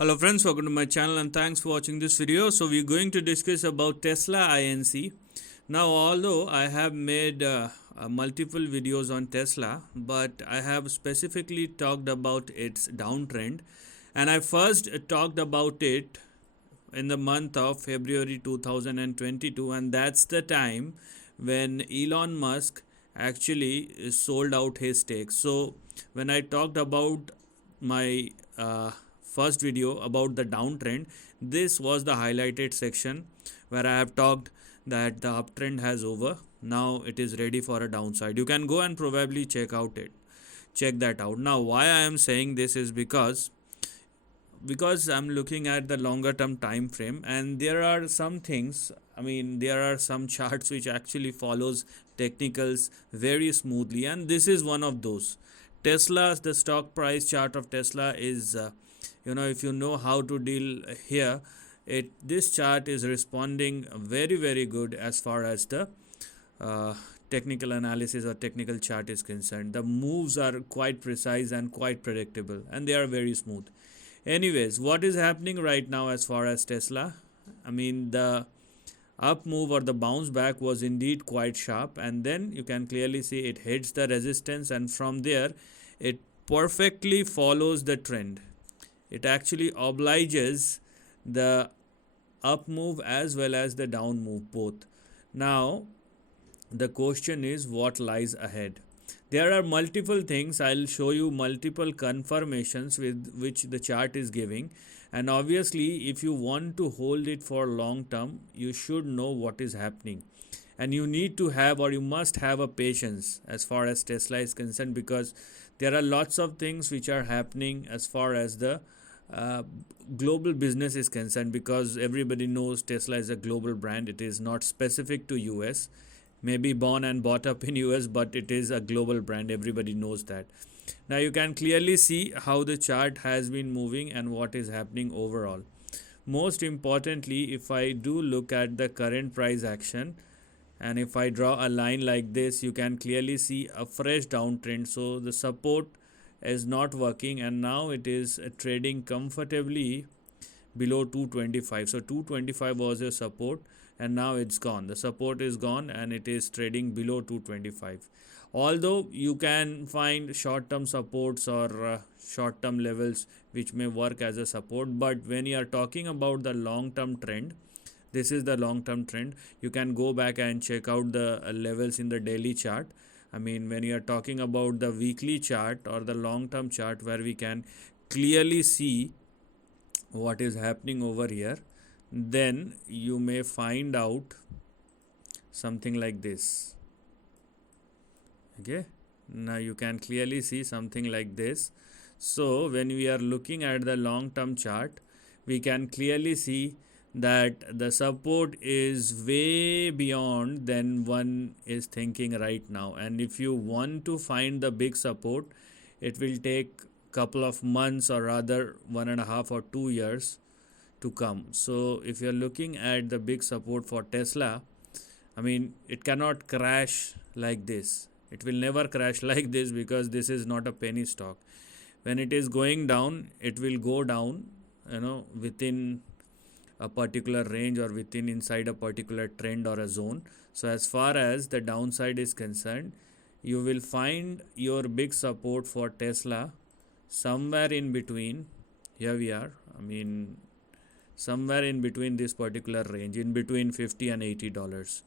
Hello friends, welcome to my channel and thanks for watching this video. So we're going to discuss about Tesla INC. Now although I have made multiple videos on Tesla, but I have specifically talked about its downtrend, and I first talked about it in the month of February 2022, and that's the time when Elon Musk actually sold out his stake. So when I talked about my first video about the downtrend, this was the highlighted section where I have talked that the uptrend has over. Now it is ready for a downside. You can go and probably check that out. Now why I am saying this is because I'm looking at the longer term time frame, and there are some things, there are some charts which actually follows technicals very smoothly, and this is one of those. Tesla's the stock price chart of Tesla is if you know how to deal here, this chart is responding very good as far as the uh, technical analysis or technical chart is concerned. The moves are quite precise and quite predictable, and they are very smooth. Anyways, what is happening right now as far as Tesla? The up move or the bounce back was indeed quite sharp, and then you can clearly see it hits the resistance, and from there it perfectly follows the trend. It actually obliges the up move as well as the down move both. Now the question is what lies ahead. There are multiple things. I'll show you multiple confirmations with which the chart is giving, and obviously if you want to hold it for long term, you should know what is happening, and you need to have, or you must have, a patience as far as Tesla is concerned, because there are lots of things which are happening as far as the global business is concerned, because everybody knows Tesla is a global brand. It is not specific to US, maybe born and brought up in US, but it is a global brand. Everybody knows that. Now you can clearly see how the chart has been moving and what is happening overall. Most importantly, if I do look at the current price action, and if I draw a line like this, you can clearly see a fresh downtrend. So the support is not working, and now it is trading comfortably below 225. So 225 was a support, and now it's gone. The support is gone and it is trading below 225. Although you can find short term supports or short term levels which may work as a support, but when you are talking about the long term trend, this is the long term trend. You can go back and check out the levels in the daily chart. When you are talking about the weekly chart or the long term chart, where we can clearly see what is happening over here, then you may find out something like this. Okay, now you can clearly see something like this. So when we are looking at the long term chart, we can clearly see that the support is way beyond than one is thinking right now, and if you want to find the big support, it will take couple of months, or rather 1.5 or 2 years to come. So if you're looking at the big support for Tesla, it cannot crash like this. It will never crash like this, because this is not a penny stock. When it is going down, it will go down within a particular range, or within inside a particular trend or a zone. So as far as the downside is concerned, you will find your big support for Tesla somewhere in between. Here we are, somewhere in between this particular range, in between $50 and $80,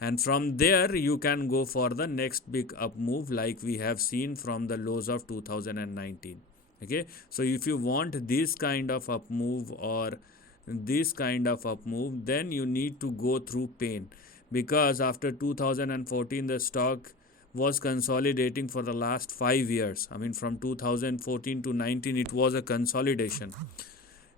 and from there you can go for the next big up move, like we have seen from the lows of 2019. Okay, so if you want this kind of up move or this kind of up move, then you need to go through pain, because after 2014 the stock was consolidating for the last 5 years. From 2014 to 19 it was a consolidation,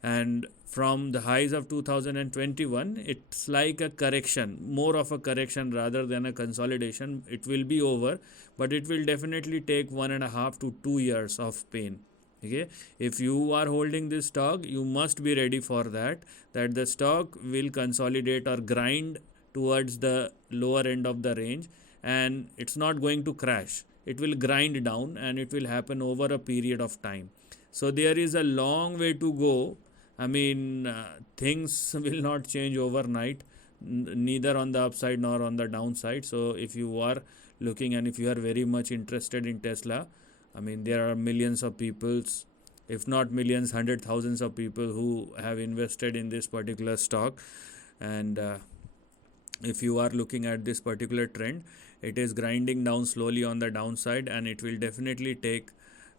and from the highs of 2021 it's like a correction, more of a correction rather than a consolidation. It will be over, but it will definitely take 1.5 to 2 years of pain. Okay, if you are holding this stock, you must be ready for that the stock will consolidate or grind towards the lower end of the range, and it's not going to crash. It will grind down, and it will happen over a period of time. So there is a long way to go I mean, things will not change overnight, neither on the upside nor on the downside. So, if you are looking and if you are very much interested in Tesla, I mean, there are millions of peoples, if not millions, hundred thousands of people who have invested in this particular stock. And if you are looking at this particular trend, it is grinding down slowly on the downside, and it will definitely take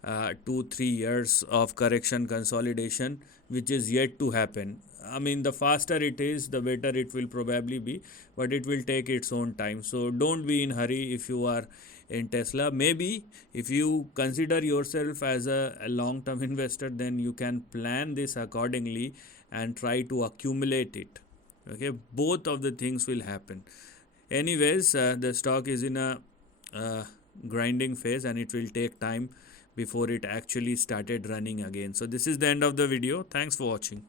2-3 years of correction consolidation, which is yet to happen. I mean, the faster it is, the better it will probably be, but it will take its own time. So don't be in hurry if you are in Tesla. Maybe if you consider yourself as a long-term investor, then you can plan this accordingly and try to accumulate it. Okay, both of the things will happen. Anyways, the stock is in a uh, grinding phase, and it will take time before it actually started running again. So this is the end of the video. Thanks for watching.